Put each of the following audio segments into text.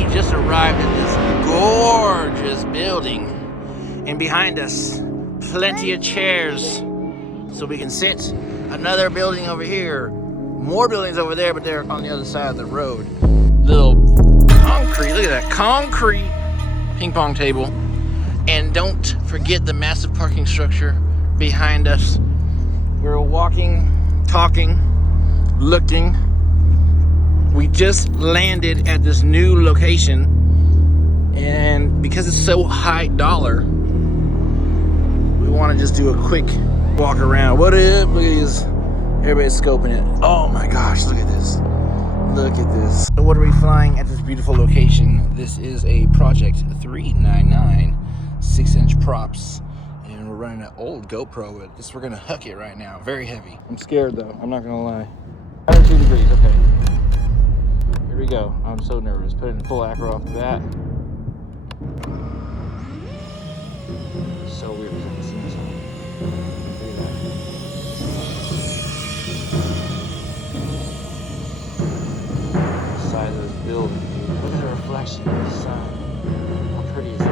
we just arrived at this gorgeous building, and behind us, plenty of chairs so we can sit. Another building over here, more buildings over there, but they're on the other side of the road. Little concrete, look at that, concrete ping pong table. And don't forget the massive parking structure behind us. We're walking, talking, looking. We just landed at this new location, and because it's so high dollar, we want to just do a quick walk around. What up? Look at this. Everybody's scoping it. Oh my gosh, look at this. Look at this. So what are we flying at this beautiful location? This is a Project 399 6-inch props, and we're running an old GoPro with this. We're gonna huck it right now. Very heavy. I'm scared though, I'm not gonna lie. 102 degrees, okay. Here we go. I'm so nervous. Put it in full acro off the bat. So weird, because I can see myself. Look at that. The size of this building, dude. Look at the reflection of the sun. How pretty is that?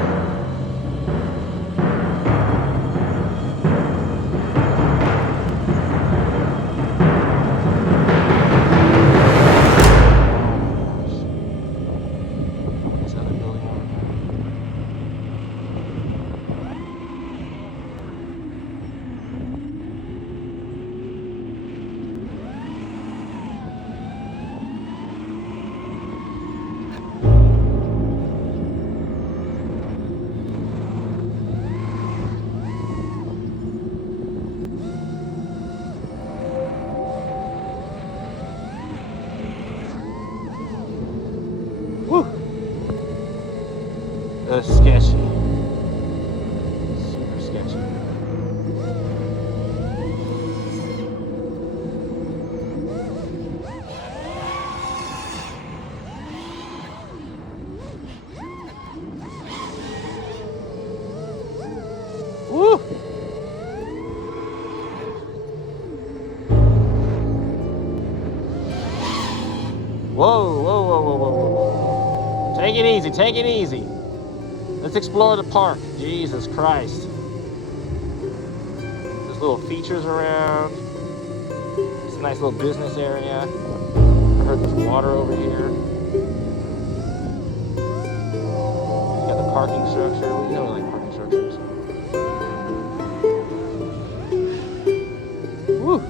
Woo! That's sketchy. Super sketchy. Woo! Whoa, whoa, whoa, whoa, whoa, whoa. Take it easy, take it easy. Let's explore the park. Jesus Christ. There's little features around. It's a nice little business area. I heard there's water over here. You got the parking structure. You know, like parking structures. Woo!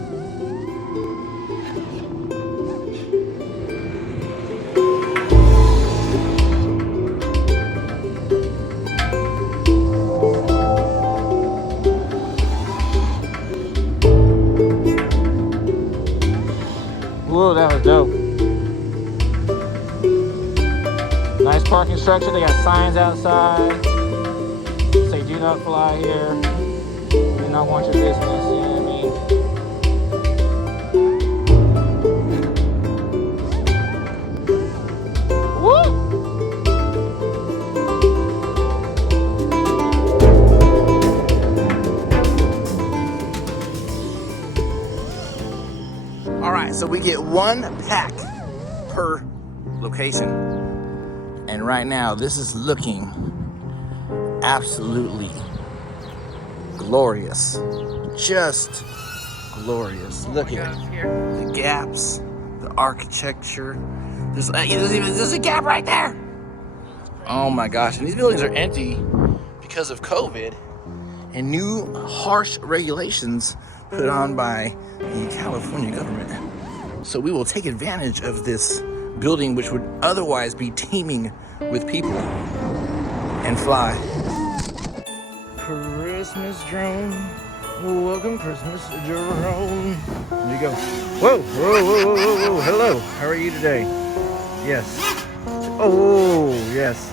Whoa, that was dope. Nice parking structure. They got signs outside. Say do not fly here. Do not want your business, you know what I mean? Woo! Alright, so we get one pack per location. And right now, this is looking absolutely glorious. Just glorious. Look at the gaps, the architecture. There's a gap right there. Oh my gosh, and these buildings are empty because of COVID and new harsh regulations put on by the California government. So we will take advantage of this building, which would otherwise be teeming with people, and fly. Christmas drone, welcome Christmas drone. There you go. Whoa, whoa, whoa, whoa, whoa, whoa. Hello, how are you today? Yes. Oh, yes.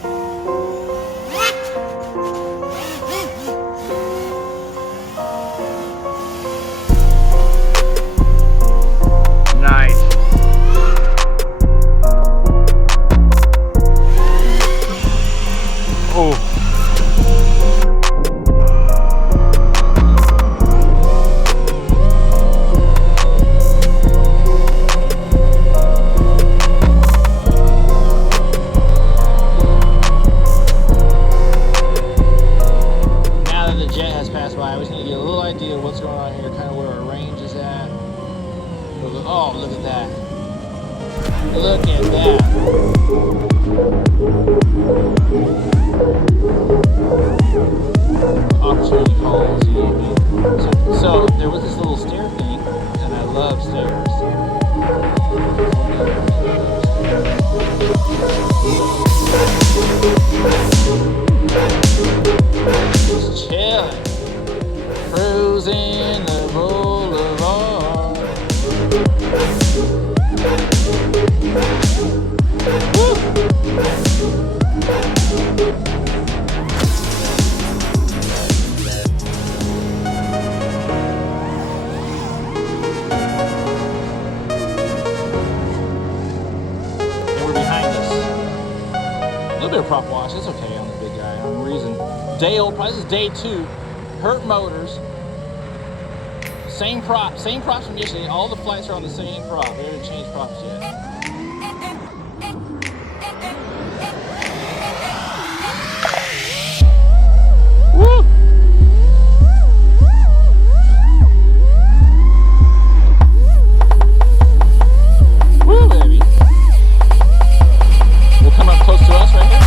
little bit of prop wash. It's okay on the big guy. No reason. Day old. This is day 2. Hurt motors. Same props from yesterday. All the flights are on the same prop. We haven't changed props yet. Woo! Woo, baby. We'll come up close to us right here.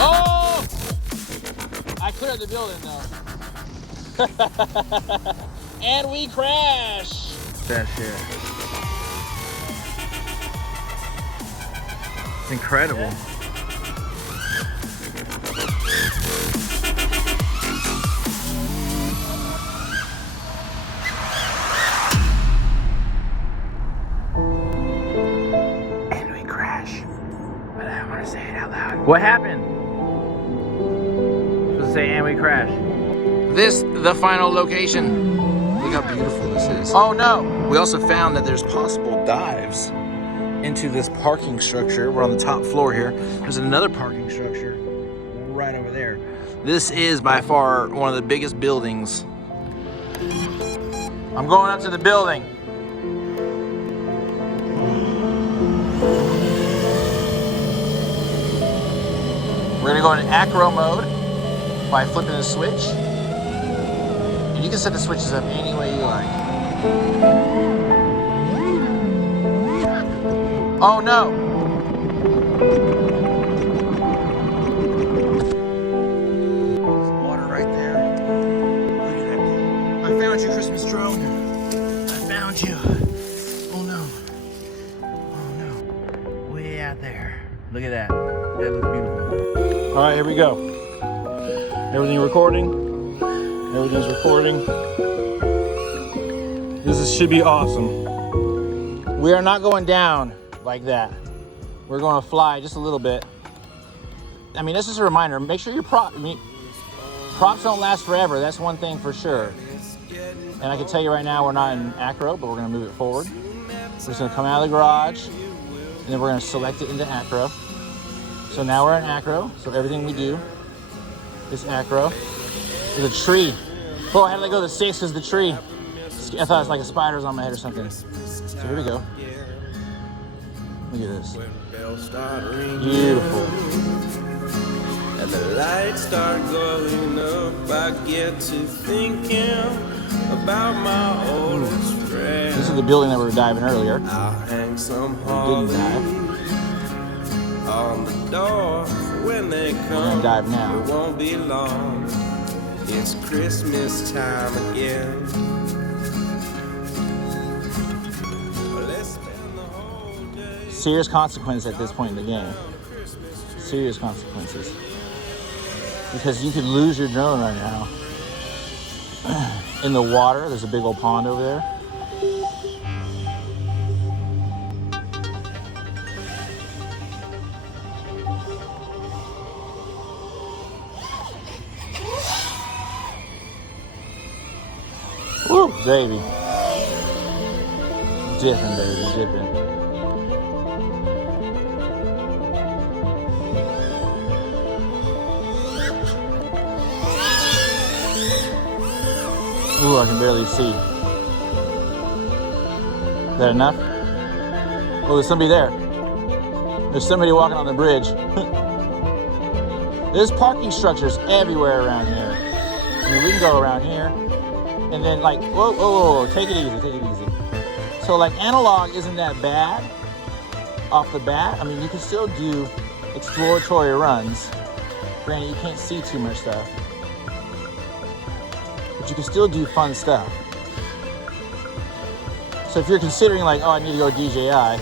Oh! I cleared the building though. And we crash. That shit. It's incredible. What happened? Supposed to say, and we crash. This, the final location. Look how beautiful this is. Oh no! We also found that there's possible dives into this parking structure. We're on the top floor here. There's another parking structure right over there. This is by far one of the biggest buildings. I'm going up to the building. We're gonna go into acro mode by flipping the switch. And you can set the switches up any way you like. Oh no! There's water right there. Look at that. I found your Christmas drone. I found you. Oh no. Oh no. Way out there. Look at that. That looks beautiful. All right, here we go. Everything recording. Everything's recording. This should be awesome. We are not going down like that. We're going to fly just a little bit. I mean, this is a reminder. Make sure your props don't last forever. That's one thing for sure. And I can tell you right now, we're not in acro, but we're going to move it forward. We're just going to come out of the garage, and then we're going to select it into acro. So now we're in acro, so everything we do is acro. There's a tree. Oh, I had to let go of the 6 because the tree. I thought it was like a spider's on my head or something. So here we go. Look at this. Beautiful. And the lights start going up. I get to thinking about my oldest friend. This is the building that we were diving earlier. I'll hang some didn't dive. On the door when they come. We're gonna dive now. It won't be long. It's Christmas time again. Let's spend the whole day. Serious consequence at this point in the game. Serious consequences. Because you could lose your drone right now. In the water, there's a big old pond over there. Woo, baby. Dipping, baby, dipping. Ooh, I can barely see. Is that enough? Oh, there's somebody there. There's somebody walking on the bridge. There's parking structures everywhere around here. I mean, we can go around here. And then like, whoa, take it easy. So like analog isn't that bad off the bat. I mean, you can still do exploratory runs. Granted, you can't see too much stuff, but you can still do fun stuff. So if you're considering like, oh, I need to go DJI, I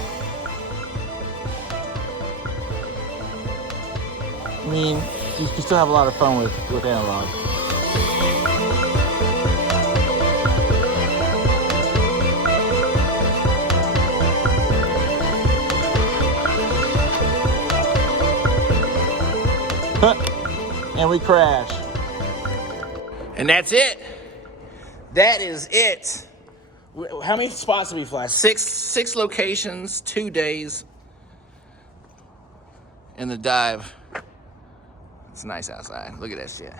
mean, you can still have a lot of fun with analog. And we crash. And that's it. That is it. How many spots did we fly? Six locations, 2 days. In the dive. It's nice outside. Look at that shit.